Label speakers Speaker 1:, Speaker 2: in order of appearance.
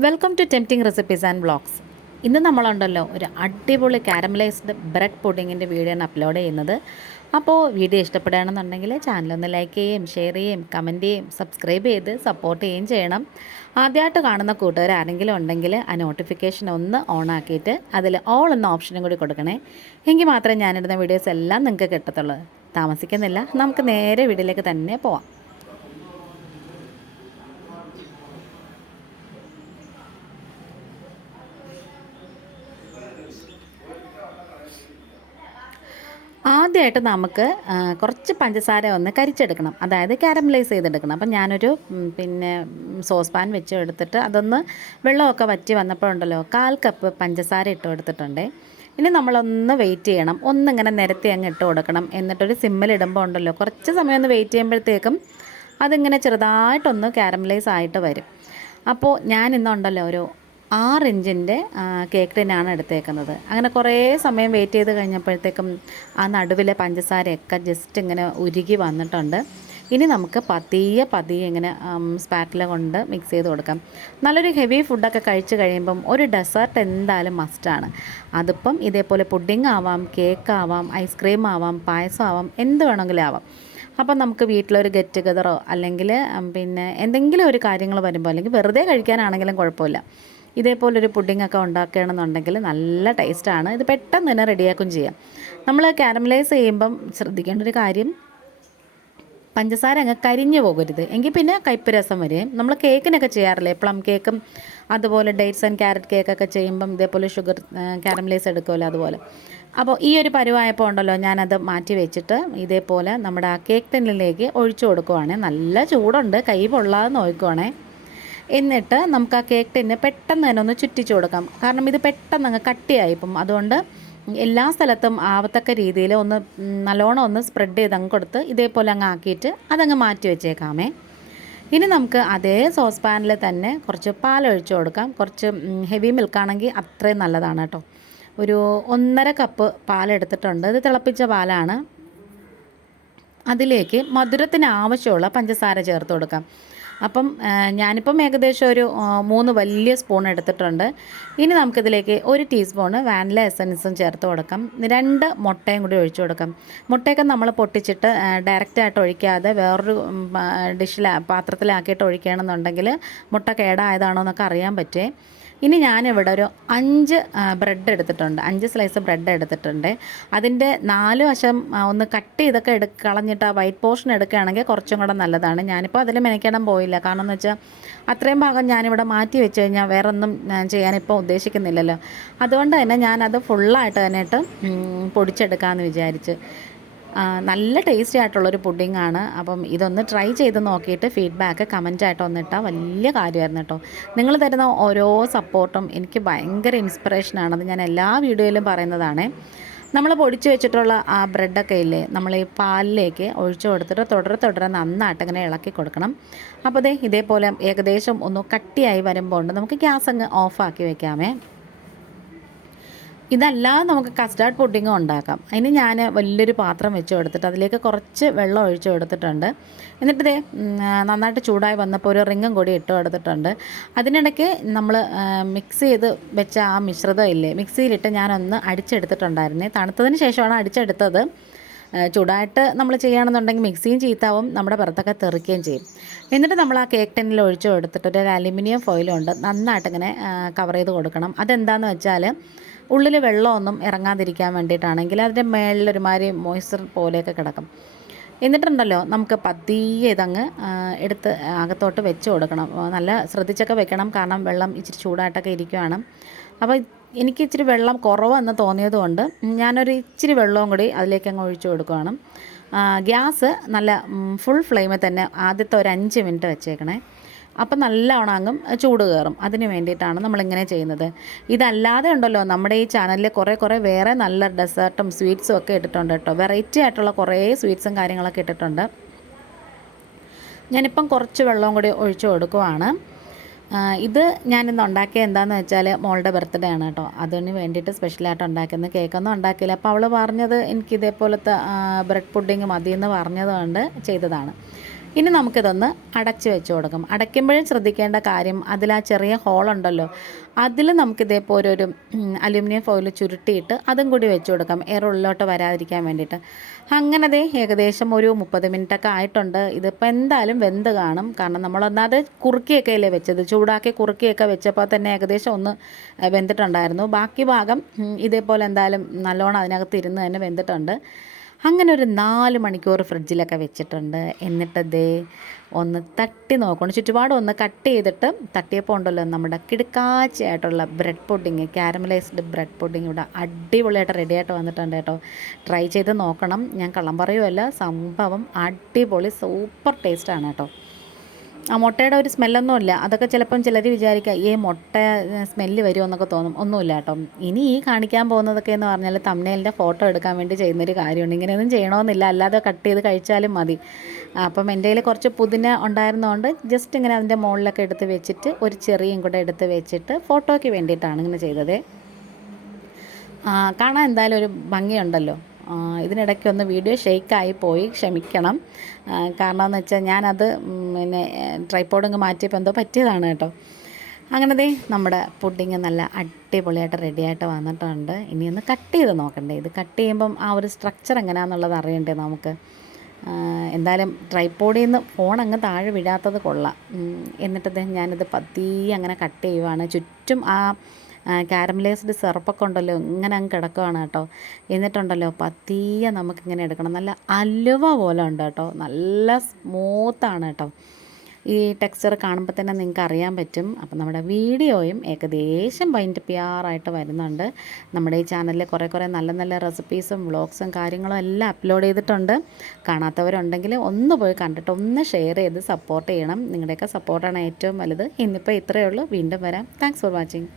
Speaker 1: Welcome to tempting recipes and blogs ഇന്ന് നമ്മളുണ്ടല്ലോ ഒരു അടിപൊളി കാരമലൈസ്ഡ് ബ്രെഡ് പുഡിങ്ങിന്റെ വീഡിയോ ആണ് അപ്ലോഡ് ചെയ്യുന്നത്. അപ്പോൾ വീഡിയോ ഇഷ്ടപ്പെടുകയാണെന്നുണ്ടെങ്കിൽ ചാനലൊന്ന് ലൈക്ക് ചെയ്യുകയും ഷെയർ ചെയ്യുകയും കമന്റ് ചെയ്യുകയും സബ്സ്ക്രൈബ് ചെയ്ത് സപ്പോർട്ട് ചെയ്യുകയും ചെയ്യണം. ആദ്യമായിട്ട് കാണുന്ന കൂട്ടുകാർ ആരെങ്കിലും ഉണ്ടെങ്കിൽ ആ നോട്ടിഫിക്കേഷൻ ഒന്ന് ഓൺ ആക്കിയിട്ട് അതിൽ ഓൾ എന്ന ഓപ്ഷനും കൂടി കൊടുക്കണേ. എങ്കിൽ മാത്രമേ ഞാനിടുന്ന വീഡിയോസ് എല്ലാം നിങ്ങൾക്ക് കിട്ടത്തുള്ളൂ. താമസിക്കുന്നില്ല. നമുക്ക് നേരെ വീഡിയോയിലേക്ക് തന്നെ പോവാം. ആദ്യമായിട്ട് നമുക്ക് കുറച്ച് പഞ്ചസാര ഒന്ന് കരിച്ചെടുക്കണം. അതായത് കാരമലൈസ് ചെയ്തെടുക്കണം. അപ്പം ഞാനൊരു പിന്നെ സോസ് പാൻ വെച്ച് എടുത്തിട്ട് അതൊന്ന് വെള്ളമൊക്കെ വറ്റി വന്നപ്പോഴുണ്ടല്ലോ കാൽ കപ്പ് പഞ്ചസാര ഇട്ട് കൊടുത്തിട്ടുണ്ട്. ഇനി നമ്മളൊന്ന് വെയിറ്റ് ചെയ്യണം. ഒന്നിങ്ങനെ നിരത്തി അങ്ങ് ഇട്ട് കൊടുക്കണം. എന്നിട്ടൊരു സിമ്മിലിടുമ്പോൾ ഉണ്ടല്ലോ കുറച്ച് സമയം ഒന്ന് വെയിറ്റ് ചെയ്യുമ്പോഴത്തേക്കും അതിങ്ങനെ ചെറുതായിട്ടൊന്ന് കാരമലൈസ് ആയിട്ട് വരും. അപ്പോൾ ഞാൻ ഇന്നുണ്ടല്ലോ ഒരു ആറ് ഇഞ്ചിന്റെ കേക്ക് ടിന്നാണ് എടുത്തേക്കുന്നത്. അങ്ങനെ കുറേ സമയം വെയിറ്റ് ചെയ്ത് കഴിഞ്ഞപ്പോഴത്തേക്കും ആ നടുവിലെ പഞ്ചസാരയൊക്കെ ജസ്റ്റ് ഇങ്ങനെ ഉരുകി വന്നിട്ടുണ്ട്. ഇനി നമുക്ക് പതിയെ പതിയെ ഇങ്ങനെ സ്പാറ്റില കൊണ്ട് മിക്സ് ചെയ്ത് കൊടുക്കാം. നല്ലൊരു ഹെവി ഫുഡൊക്കെ കഴിച്ച് കഴിയുമ്പം ഒരു ഡെസേർട്ട് എന്തായാലും മസ്റ്റാണ് അതിപ്പം ഇതേപോലെ പുഡിംഗ് ആവാം കേക്ക് ആവാം ഐസ്ക്രീം ആവാം പായസം ആവാം എന്ത് വേണമെങ്കിലും ആവാം. അപ്പം നമുക്ക് വീട്ടിലൊരു ഗെറ്റ് ടുഗതറോ അല്ലെങ്കിൽ പിന്നെ എന്തെങ്കിലും ഒരു കാര്യങ്ങൾ വരുമ്പോൾ അല്ലെങ്കിൽ വെറുതെ കഴിക്കാനാണെങ്കിലും കുഴപ്പമില്ല. ഇതേപോലൊരു പുഡിങ്ങൊക്കെ ഉണ്ടാക്കുകയാണെന്നുണ്ടെങ്കിൽ നല്ല ടേസ്റ്റാണ്. ഇത് പെട്ടെന്ന് തന്നെ റെഡിയാക്കും ചെയ്യാം. നമ്മൾ കാരമലൈസ് ചെയ്യുമ്പം ശ്രദ്ധിക്കേണ്ട ഒരു കാര്യം പഞ്ചസാര അങ്ങ് കരിഞ്ഞു പോകരുത്. എങ്കിൽ പിന്നെ കയ്പ്പ് രസം വരെയും നമ്മൾ കേക്കിനൊക്കെ ചെയ്യാറില്ലേ? പ്ലം കേക്കും അതുപോലെ ഡേറ്റ്സ് ആൻഡ് ക്യാരറ്റ് കേക്കൊക്കെ ചെയ്യുമ്പം ഇതേപോലെ ഷുഗർ കാരമലൈസ് എടുക്കുമല്ലോ അതുപോലെ. അപ്പോൾ ഈ ഒരു പരുവായപ്പോൾ ഉണ്ടല്ലോ ഞാനത് മാറ്റി വെച്ചിട്ട് ഇതേപോലെ നമ്മുടെ ആ കേക്ക് തെന്നിലേക്ക് ഒഴിച്ചു കൊടുക്കുവാണേ. നല്ല ചൂടുണ്ട് കൈ പൊള്ളാതെ നോക്കുവാണേ. എന്നിട്ട് നമുക്ക് ആ കേക്ക് ടിന്ന് പെട്ടെന്ന് തന്നെ ഒന്ന് ചുറ്റിച്ചു കൊടുക്കാം. കാരണം ഇത് പെട്ടെന്ന് അങ്ങ് കട്ടിയായി. ഇപ്പം അതുകൊണ്ട് എല്ലാ സ്ഥലത്തും ആവത്തക്ക രീതിയിൽ ഒന്ന് നല്ലോണം ഒന്ന് സ്പ്രെഡ് ചെയ്ത് അങ്ങ് കൊടുത്ത് ഇതേപോലെ അങ്ങ് ആക്കിയിട്ട് അതങ്ങ് മാറ്റി വെച്ചേക്കാമേ. ഇനി നമുക്ക് അതേ സോസ് പാനിൽ തന്നെ കുറച്ച് പാലൊഴിച്ച് കൊടുക്കാം. കുറച്ച് ഹെവി മിൽക്കാണെങ്കിൽ അത്രയും നല്ലതാണ് കേട്ടോ. ഒരു ഒന്നര കപ്പ് പാലെടുത്തിട്ടുണ്ട് ഇത് തിളപ്പിച്ച പാലാണ്. അതിലേക്ക് മധുരത്തിന് ആവശ്യമുള്ള പഞ്ചസാര ചേർത്ത് കൊടുക്കാം. അപ്പം ഞാനിപ്പം ഏകദേശം ഒരു മൂന്ന് വലിയ സ്പൂൺ എടുത്തിട്ടുണ്ട്. ഇനി നമുക്കിതിലേക്ക് ഒരു ടീസ്പൂണ് വാനില എസൻസും ചേർത്ത് കൊടുക്കാം. രണ്ട് മുട്ടയും കൂടി ഒഴിച്ചു കൊടുക്കാം. മുട്ടയൊക്കെ നമ്മൾ പൊട്ടിച്ചിട്ട് ഡയറക്റ്റ് ഡയറക്റ്റായിട്ട് ഒഴിക്കാതെ വേറൊരു ഡിഷിൽ പാത്രത്തിലാക്കിയിട്ട് ഒഴിക്കുകയാണെന്നുണ്ടെങ്കിൽ മുട്ട കേടായതാണോ എന്നൊക്കെ അറിയാൻ പറ്റുമേ ഇനി ഞാനിവിടെ ഒരു അഞ്ച് ബ്രെഡ് എടുത്തിട്ടുണ്ട്. അഞ്ച് സ്ലൈസ് ബ്രെഡ് എടുത്തിട്ടുണ്ട്. അതിന്റെ നാല് വശം ഒന്ന് കട്ട് ചെയ്തൊക്കെ എടു കളഞ്ഞിട്ട് ആ വൈറ്റ് പോർഷൻ എടുക്കുകയാണെങ്കിൽ കുറച്ചും കൂടെ നല്ലതാണ്. ഞാനിപ്പോൾ അതിൽ മെനക്കെടാൻ പോയില്ല. കാരണം എന്ന് വെച്ചാൽ അത്രയും ഭാഗം ഞാനിവിടെ മാറ്റി വെച്ച് കഴിഞ്ഞാൽ വേറെ ഒന്നും ചെയ്യാനിപ്പോൾ ഉദ്ദേശിക്കുന്നില്ലല്ലോ. അതുകൊണ്ട് തന്നെ ഞാനത് ഫുള്ളായിട്ട് തന്നെ ഇട്ട് ഉം, പൊടിച്ചെടുക്കാമെന്ന് വിചാരിച്ച്. നല്ല ടേസ്റ്റി ആയിട്ടുള്ളൊരു പുഡിങ്ങാണ് അപ്പം ഇതൊന്ന് ട്രൈ ചെയ്ത് നോക്കിയിട്ട് ഫീഡ്ബാക്ക് കമന്റായിട്ട് ഒന്നിട്ടാൽ വലിയ കാര്യമായിരുന്നു കേട്ടോ. നിങ്ങൾ തരുന്ന ഓരോ സപ്പോർട്ടും എനിക്ക് ഭയങ്കര ഇൻസ്പിറേഷനാണ് അത് ഞാൻ എല്ലാ വീഡിയോയിലും പറയുന്നതാണേ. നമ്മൾ പൊടിച്ച് വെച്ചിട്ടുള്ള ആ ബ്രെഡൊക്കെ ഇല്ലേ നമ്മൾ ഈ പാലിലേക്ക് ഒഴിച്ചു കൊടുത്തിട്ട് തുടരെ തുടരെ നന്നായിട്ട് ഇങ്ങനെ ഇളക്കി കൊടുക്കണം. അപ്പോൾ ദേ ഇതേപോലെ ഏകദേശം ഒന്ന് കട്ടിയായി വരുമ്പോൾ നമുക്ക് ഗ്യാസ് അങ്ങ് ഓഫാക്കി വെക്കാമേ. ഇതല്ലാതെ നമുക്ക് കസ്റ്റാർഡ് പുഡിങ്ങും ഉണ്ടാക്കാം. അതിന് ഞാൻ വലിയൊരു പാത്രം വെച്ച് കൊടുത്തിട്ട് അതിലേക്ക് കുറച്ച് വെള്ളം ഒഴിച്ചു കൊടുത്തിട്ടുണ്ട് എന്നിട്ട് ഇതേ നന്നായിട്ട് ചൂടായി വന്നപ്പോൾ ഒരു റിങ്ങും കൂടി ഇട്ട് കൊടുത്തിട്ടുണ്ട് അതിനിടയ്ക്ക് നമ്മൾ മിക്സ് ചെയ്ത് വെച്ച ആ മിശ്രിതം ഇല്ലേ മിക്സിയിലിട്ട് ഞാനൊന്ന് അടിച്ചെടുത്തിട്ടുണ്ടായിരുന്നേ. തണുത്തതിന് ശേഷമാണ് അടിച്ചെടുത്തത്. ചൂടായിട്ട് നമ്മൾ ചെയ്യുകയാണെന്നുണ്ടെങ്കിൽ മിക്സിയും ചീത്താവും നമ്മുടെ പുറത്തൊക്കെ തെറിക്കുകയും ചെയ്യും. എന്നിട്ട് നമ്മൾ ആ കേക്ക് ടെന്നിൽ ഒഴിച്ചു കൊടുത്തിട്ട് ഒരു അലുമിനിയം ഫോയിലുണ്ട് നന്നായിട്ട് ഇങ്ങനെ കവർ ചെയ്ത് കൊടുക്കണം. അതെന്താണെന്ന് വെച്ചാൽ ഉള്ളിൽ വെള്ളമൊന്നും ഇറങ്ങാതിരിക്കാൻ വേണ്ടിയിട്ടാണെങ്കിൽ അതിന്റെ മേളിൽ ഒരുമാതിരി മോയ്സ്ചർ പോലെയൊക്കെ കിടക്കും. എന്നിട്ടുണ്ടല്ലോ നമുക്ക് പതിയെ ഇതങ്ങ് എടുത്ത് അകത്തോട്ട് വെച്ച് കൊടുക്കണം. നല്ല ശ്രദ്ധിച്ചൊക്കെ വെക്കണം. കാരണം വെള്ളം ഇച്ചിരി ചൂടായിട്ടൊക്കെ ഇരിക്കുവാണ്. അപ്പോൾ എനിക്ക് ഇച്ചിരി വെള്ളം കുറവെന്ന് തോന്നിയതുകൊണ്ട് ഞാനൊരു ഇച്ചിരി വെള്ളവും കൂടി അതിലേക്ക് അങ്ങ് ഒഴിച്ചു കൊടുക്കുകയാണ് ഗ്യാസ് നല്ല ഫുൾ ഫ്ലെയിമിൽ തന്നെ ആദ്യത്തെ ഒരു അഞ്ച് മിനിറ്റ് വെച്ചേക്കണേ. അപ്പം നല്ലവണ്ണം അങ്ങും ചൂട് കയറും. അതിന് വേണ്ടിയിട്ടാണ് നമ്മളിങ്ങനെ ചെയ്യുന്നത്. ഇതല്ലാതെ ഉണ്ടല്ലോ നമ്മുടെ ഈ ചാനലിൽ കുറേ കുറേ വേറെ നല്ല ഡെസേർട്ടും സ്വീറ്റ്സും ഒക്കെ ഇട്ടിട്ടുണ്ട് കേട്ടോ. വെറൈറ്റി ആയിട്ടുള്ള കുറേ സ്വീറ്റ്സും കാര്യങ്ങളൊക്കെ ഇട്ടിട്ടുണ്ട്. ഞാനിപ്പം കുറച്ച് വെള്ളവും കൂടി ഒഴിച്ചു കൊടുക്കുവാണ്. ഇത് ഞാനിന്ന് ഉണ്ടാക്കിയത് എന്താണെന്ന് വെച്ചാൽ മോളുടെ ബർത്ത്ഡേ ആണ് കേട്ടോ. അതിന് വേണ്ടിയിട്ട് സ്പെഷ്യലായിട്ട് ഉണ്ടാക്കുന്ന കേക്കൊന്നും ഉണ്ടാക്കിയില്ല. അപ്പോൾ അവൾ പറഞ്ഞത് എനിക്കിതേപോലത്തെ ബ്രെഡ് പുഡിങ് മതിയെന്ന് പറഞ്ഞതുകൊണ്ട് ചെയ്തതാണ്. ഇനി നമുക്കിതൊന്ന് അടച്ച് വെച്ച് കൊടുക്കും. അടയ്ക്കുമ്പോഴും ശ്രദ്ധിക്കേണ്ട കാര്യം അതിൽ ആ ചെറിയ ഹോളുണ്ടല്ലോ അതിൽ നമുക്കിതേപോലെ ഒരു അലുമിനിയം ഫോയിൽ ചുരുട്ടിയിട്ട് അതും കൂടി വെച്ച് കൊടുക്കാം. എയർ ഉള്ളിലോട്ട് വരാതിരിക്കാൻ വേണ്ടിയിട്ട്. അങ്ങനെ ദേ ഏകദേശം ഒരു മുപ്പത് മിനിറ്റൊക്കെ ആയിട്ടുണ്ട്. ഇതിപ്പോൾ എന്തായാലും വെന്ത് കാണും. കാരണം നമ്മളൊന്നാത് കുറുക്കിയൊക്കെ അല്ലേ വെച്ചത്? ചൂടാക്കി കുറുക്കിയൊക്കെ വെച്ചപ്പോൾ തന്നെ ഏകദേശം ഒന്ന് വെന്തിട്ടുണ്ടായിരുന്നു. ബാക്കി ഭാഗം ഇതേപോലെ എന്തായാലും നല്ലോണം അതിനകത്ത് ഇരുന്ന് തന്നെ വെന്തിട്ടുണ്ട്. അങ്ങനെ ഒരു നാല് മണിക്കൂർ ഫ്രിഡ്ജിലൊക്കെ വെച്ചിട്ടുണ്ട്. എന്നിട്ട് ദേ ഒന്ന് തട്ടി നോക്കണം. ചുറ്റുപാടും ഒന്ന് കട്ട് ചെയ്തിട്ട് തട്ടിയപ്പോൾ ഉണ്ടല്ലോ നമ്മുടെ കിടുക്കാച്ചയായിട്ടുള്ള bread pudding caramelised bread pudding ഇവിടെ അടിപൊളിയായിട്ട് റെഡിയായിട്ട് വന്നിട്ടുണ്ട് കേട്ടോ. ട്രൈ ചെയ്ത് നോക്കണം. ഞാൻ കള്ളം പറയുമല്ല സംഭവം അടിപൊളി സൂപ്പർ ടേസ്റ്റാണ് കേട്ടോ. ആ മുട്ടയുടെ ഒരു സ്മെല്ലൊന്നും ഇല്ല. അതൊക്കെ ചിലപ്പം ചിലർ വിചാരിക്കുക ഈ മുട്ട സ്മെല്ല് വരുമോ എന്നൊക്കെ തോന്നും. ഒന്നുമില്ല കേട്ടോ. ഇനി ഈ കാണിക്കാൻ പോകുന്നതൊക്കെ എന്ന് പറഞ്ഞാൽ തമ്മനേലിന്റെ ഫോട്ടോ എടുക്കാൻ വേണ്ടി ചെയ്യുന്നൊരു കാര്യമുണ്ട്. ഇങ്ങനെയൊന്നും ചെയ്യണമെന്നില്ല അല്ലാതെ കട്ട് ചെയ്ത് കഴിച്ചാലും മതി. അപ്പം എന്റെ കയ്യിൽ കുറച്ച് പുതിന ഉണ്ടായിരുന്നതുകൊണ്ട് ജസ്റ്റ് ഇങ്ങനെ അതിന്റെ മുകളിലൊക്കെ എടുത്ത് വെച്ചിട്ട് ഒരു ചെറിയും കൂടെ എടുത്ത് വെച്ചിട്ട് ഫോട്ടോയ്ക്ക് വേണ്ടിയിട്ടാണ് ഇങ്ങനെ ചെയ്തത്. കാണാൻ എന്തായാലും ഒരു ഭംഗിയുണ്ടല്ലോ. ഇതിനിടയ്ക്ക് ഒന്ന് വീഡിയോ ഷെയ്ക്കായി പോയി ക്ഷമിക്കണം. കാരണം എന്ന് വെച്ചാൽ ഞാനത് പിന്നെ ട്രൈപ്പോഡിങ് മാറ്റിയപ്പോൾ എന്തോ പറ്റിയതാണ് കേട്ടോ. അങ്ങനെ നമ്മുടെ പുഡിങ് നല്ല അടിപൊളിയായിട്ട് റെഡിയായിട്ട് വന്നിട്ടുണ്ട്. ഇനി ഒന്ന് കട്ട് ചെയ്ത് നോക്കണ്ടേ. ഇത് കട്ട് ചെയ്യുമ്പം ആ ഒരു സ്ട്രക്ചർ എങ്ങനെയാണെന്നുള്ളത് അറിയണ്ടേ നമുക്ക്? എന്തായാലും ട്രൈപ്പോഡിൽ നിന്ന് ഫോൺ അങ്ങ് താഴെ വിടാത്തത് കൊള്ളാം. എന്നിട്ടത് ഞാനിത് പതിയെ അങ്ങനെ കട്ട് ചെയ്യുവാണ്. ചുറ്റും ആ കാരമലൈസ്ഡ് സിറപ്പൊക്കെ ഉണ്ടല്ലോ ഇങ്ങനെ അങ്ങ് കിടക്കുവാണ് കേട്ടോ. എന്നിട്ടുണ്ടല്ലോ പതിയെ നമുക്കിങ്ങനെ എടുക്കണം. നല്ല അലുവ പോലെ ഉണ്ട് കേട്ടോ. നല്ല സ്മൂത്താണ് കേട്ടോ. ഈ ടെക്സ്ചർ കാണുമ്പോൾ തന്നെ നിങ്ങൾക്ക് അറിയാൻ പറ്റും. അപ്പം നമ്മുടെ വീഡിയോയും ഏകദേശം വൈൻഡ് ചെയ്യാറായിട്ട് വരുന്നുണ്ട്. നമ്മുടെ ഈ ചാനലിൽ കുറേ കുറേ നല്ല നല്ല റെസിപ്പീസും വ്ളോഗ്സും കാര്യങ്ങളും എല്ലാം അപ്ലോഡ് ചെയ്തിട്ടുണ്ട്. കാണാത്തവരുണ്ടെങ്കിൽ ഒന്ന് പോയി കണ്ടിട്ട് ഒന്ന് ഷെയർ ചെയ്ത് സപ്പോർട്ട് ചെയ്യണം. നിങ്ങളുടെയൊക്കെ സപ്പോർട്ടാണ് ഏറ്റവും വലുത്. ഇന്നിപ്പോൾ ഇത്രയേ ഉള്ളൂ. വീണ്ടും വരാം. Thanks for watching